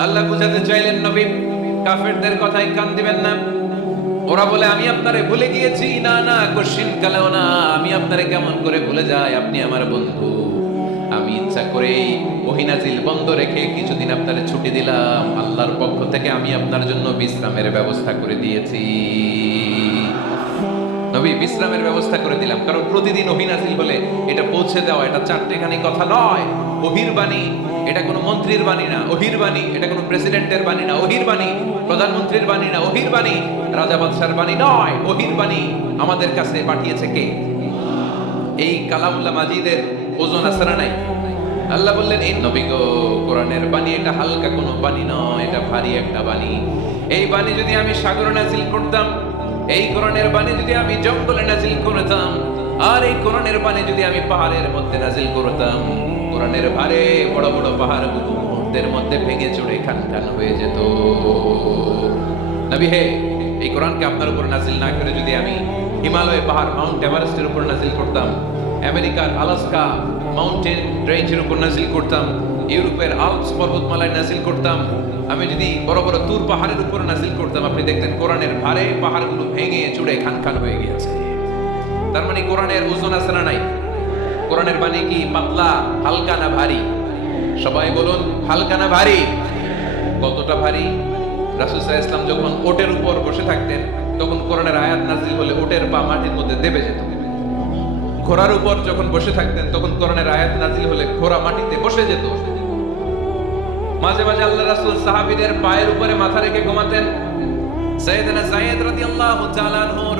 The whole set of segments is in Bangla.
আল্লাহ বুঝাতে চাইলেন নবী কাফেরদের কথায় কান দিবেন না। ওরা বলে আমি আপনারে ভুলে গিয়েছি, না না কোশ্চিন কালেও না, আমি আপনারে কেমন করে ভুলে যাই, আপনি আমার বন্ধু। আমি ইচ্ছা করেই ওহী নাজিল বন্ধ রেখে কিছুদিন আপনারে ছুটি দিলাম। আল্লাহর পক্ষ থেকে আমি আপনার জন্য বিশ্রামের ব্যবস্থা করে দিয়েছি। নবী বিশ্রামের ব্যবস্থা করে দিলাম, কারণ প্রতিদিন ওহী নাজিল বলে এটা পৌঁছে দেওয়া এটা চারটেখানি কথা নয়। ওহির বাণী এটা কোনো মন্ত্রীর বাণী না, ওহির বাণী এটা কোনো প্রেসিডেন্টের বাণী না, ওহির বাণী প্রধানমন্ত্রীর বাণী না, ওহির বাণী রাজা বাদশার বাণী নয়। ওহির বাণী আমাদের কাছে পাঠিয়েছে কে? এই কালামুল্লাহ মাজিদের ওজন আছে না নাই? আল্লাহ বললেন এই নবী গো, কোরআনের বাণী এটা হালকা কোনো বাণী নয়, এটা ভারী একটা বাণী। এই বাণী যদি আমি সাগরে নাজিল করতাম, এই কোরআনের বাণী যদি আমি জঙ্গলে নাজিল করতাম, আর এই কোরআনের বাণী যদি আমি পাহাড়ের মধ্যে নাজিল করতাম, কোরআনের ভারে বড় বড় পাহাড় মুহূর্তের মধ্যে ভেঙে চড়ে খান খান হয়ে যেত। নবী হে, এই কোরআনকে আপনার উপর নাজিল না করে যদি আমি হিমালয় পাহাড় মাউন্ট এভারেস্টের উপর নাজিল করতাম, আমেরিকার আলাস্কা মাউন্টেন রেঞ্জের উপর নাজিল করতাম, ইউরোপের আল্পস পর্বতমালায় নাজিল করতাম, আমি যদি বড় বড় তুর পাহাড়ের উপর নাজিল করতাম, আপনি দেখতেন কোরআনের ভারে পাহাড়গুলো ভেঙে চুড়ে খান খান হয়ে গিয়েছে। তার মানে কোরআনের ওজন আছে না নাই? কোরআনের বাণী কি পাতলা, হালকা না ভারী? সবাই বলুন, হালকা না ভারী? কতটা ভারী? রাসূল সাল্লাল্লাহু আলাইহি ওয়াসাল্লাম যখন ওটের উপর বসে থাকতেন, তখন কোরআনের আয়াত নাযিল হলে ওটের পা মাটির মধ্যে দেবে যেত। ঘোড়ার উপর যখন বসে থাকতেন, তখন কোরআনের আয়াত নাযিল হলে ঘোড়া মাটিতে বসে যেত। মাঝে মাঝে আল্লাহ রাসূল সাহাবীদের পায়ের উপরে মাথা রেখে ঘুমাতেন। সাইয়েদনা যায়েদ রাদিয়াল্লাহু তাআলা আনহুর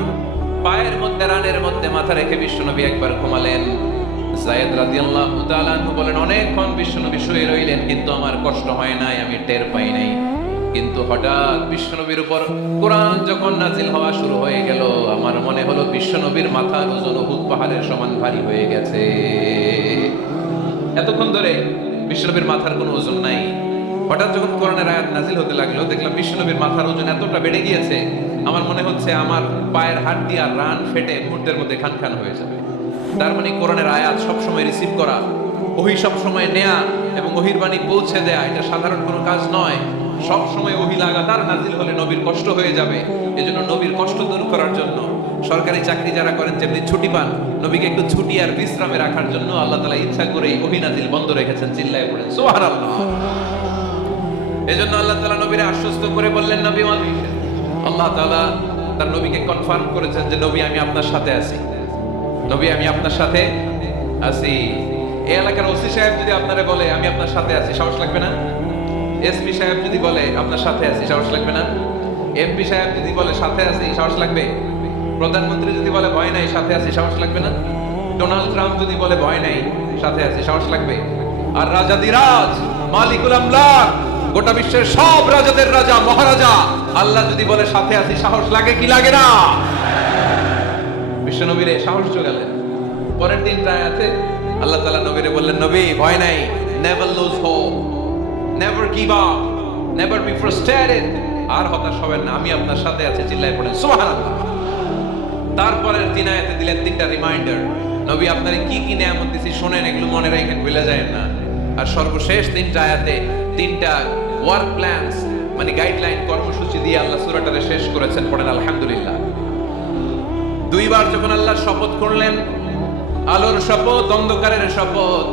পায়ের মধ্যে, রানের মধ্যে মাথা রেখে বিশ্বনবী একবার ঘুমালেন। যায়েদ রাদিয়াল্লাহু তাআলা আনহু বলেন, অনেকক্ষণ বিশ্বনবী শুয়ে রইলেন, কিন্তু আমার কষ্ট হয় নাই, আমি টের পাই নাই। কিন্তু হঠাৎ বিশ্বনবীর উপর কোরআন যখন নাজিল হওয়া শুরু হয়ে গেল, আমার মনে হলো বিশ্বনবীর মাথার ওজন উহুদ পাহাড়ের সমান ভারী হয়ে গেছে। এতক্ষণ ধরে বিশ্বনবীর মাথার কোনো ওজন নাই, হঠাৎ যখন কোরআনের আয়াত নাজিল হতে লাগলো, দেখলাম বিশ্বনবীর মাথার ওজন এতটা বেড়ে গিয়েছে, আমার মনে হচ্ছে আমার পায়ের হাড়টি আর রান ফেটে মুহূর্তের মধ্যে খান খান হয়ে যাবে। তার মানে কোরআনের আয়াত সবসময় রিসিভ করা, ওহী সবসময় নেয়া এবং ওহীর বাণী পৌঁছে দেয়া, এটা সাধারণ কোনো কাজ নয়। সব সময় ওহী লাগাতার নাজিল হলে নবীর কষ্ট হয়ে যাবে। এজন্য নবীর কষ্ট দূর করার জন্য সরকারি চাকরি যারা করেন যেমনি ছুটি পান, নবীকে একটু ছুটি আর বিশ্রামে রাখার জন্য আল্লাহ তাআলা ইচ্ছা করে ওহী নাজিল বন্ধ রেখেছেন। চিল্লায়ে পড়েন সুবহানাল্লাহ। এজন্য আল্লাহ তাআলা নবীকে আশ্বস্ত করে বললেন, নবী আল্লাহ তাআলা তার নবীকে কনফার্ম করেছেন যে নবী আমি আপনার সাথে আছি, নবী আমি আপনার সাথে আছি। এই এলাকার ওসি সাহেব যদি আপনারে বলে আমি আপনার সাথে আছি, সাহস লাগবে না? এসপি সাহেব যদি বলে আপনার সাথে আছি, সাহস লাগবে না? এমপি সাহেব যদি বলে সাথে আছি, সাহস লাগবে? প্রধানমন্ত্রী যদি বলে ভয় নাই, সাথে আছি, সাহস লাগবে না? ডোনাল্ড ট্রাম্প যদি বলে ভয় নাই, সাথে আছি, সাহস লাগবে? আর রাজাদিরাজ মালিকুল আমলাক, গোটা বিশ্বের সব রাজাদের রাজা মহারাজা আল্লাহ যদি বলে সাথে আছি, সাহস লাগে কি লাগে না? বিশ্বনবীরে সাহস জোগালেন। পরের দিনটা আয়াতে আল্লাহ তাআলা নবীরে বললেন, নবী ভয় নাই, never lose hope, never give up, never be frustrated, আর হতাশ হবেন না, আমি আপনার সাথে আছি। চিল্লায়ে পড়েন সুবহানাল্লাহ। তারপরের দিন আয়াতে দিলেন তিনটা রিমাইন্ডার, নবী আপনারে কি কি নিয়ামত দিয়েছি শুনেন, এগুলো মনে রাখেন, ভুলে যায় না। আর সর্বশেষ তিনটা আয়াতে তিনটা ওয়ার্ক প্ল্যানস মানে গাইডলাইন, কর্মসূচি দিয়ে আল্লাহ সূরাটারে শেষ করেছেন। পড়েন আলহামদুলিল্লাহ। দুইবার যখন আল্লাহ শপথ করলেন, আলোর শপথ, অন্ধকারের শপথ,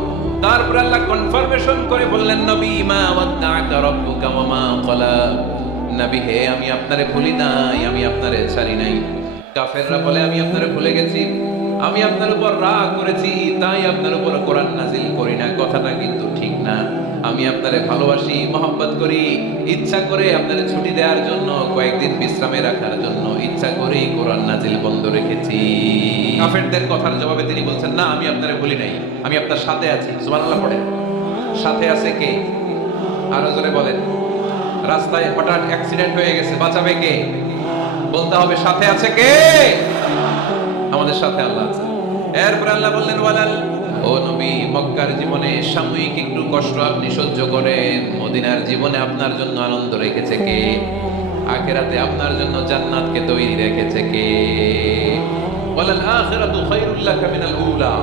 তারপর আল্লাহ কনফার্মেশন করে বললেন, নবী মা ওয়াদ্দাআকা রাব্বুকা ওয়া মা ক্বালা, নবী হে আমি আপনারে ভুলি নাই, আমি আপনারে ছাড়ি নাই। কাফেররা বলে আমি আপনারে ভুলে গেছি, আমি আপনার উপর রাগ করেছি, তাই আপনার উপর কোরআন নাজিল করি না। কথাটা কিন্তু ঠিক না। আমি আপনারে ভালোবাসি, মহব্বত করি, ইচ্ছা করে আপনারে ছুটি দেওয়ার জন্য, কয়েকদিন বিশ্রামে রাখার জন্য ইচ্ছা করেই কোরআন নাজিল বন্ধ রেখেছি। কাফেরদের কথার জবাবে তিনি বলছেন, না আমি আপনারে ভুলি নাই, আমি আপনার সাথে আছি। সুবহানাল্লাহ পড়েন। সাথে আছে কে? আরো জোরে বলেন। রাস্তায় হঠাৎ অ্যাক্সিডেন্ট হয়ে গেছে, বাঁচাবে কে? বলতে হবে সাথে আছে কে? আমাদের সাথে আল্লাহ আছে। এরপর আল্লাহ বললেন, ওয়ালাল, ও নবী মক্কার জীবনে সাময়িক একটু কষ্ট আপনি সহ্য করেন, মদিনার জীবনে আপনার জন্য আনন্দ রেখেছে কে? আখিরাতে আপনার জন্য জান্নাতকে তৈরি রেখেছে কে? ওয়ালাল আখিরাতু খায়রুল লাকা মিনাল উলা।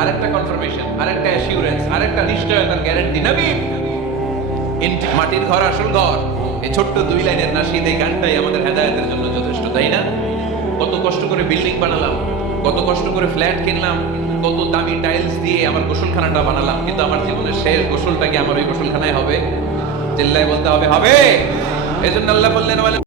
আরেকটা কনফার্মেশন, আরেকটা অ্যাসিউরেন্স, আরেকটা নিশ্চয়তার গ্যারান্টি, নবী মাটির ঘর আসল ঘর। এই ছোট্ট 2 লাইনের নাশিদ, এই গানটাই আমাদের হেদায়েতের জন্য যথেষ্ট, তাই না? কত কষ্ট করে বিল্ডিং বানালাম, কত কষ্ট করে ফ্ল্যাট কিনলাম, কত দামি টাইলস দিয়ে আমার গোসলখানাটা বানালাম, কিন্তু আমার জীবনের শেষ গোসলটা কি আমার ওই গোসলখানায় হবে? চিল্লায় বলতে হবে, হবে। এজন্য আল্লাহ বললেন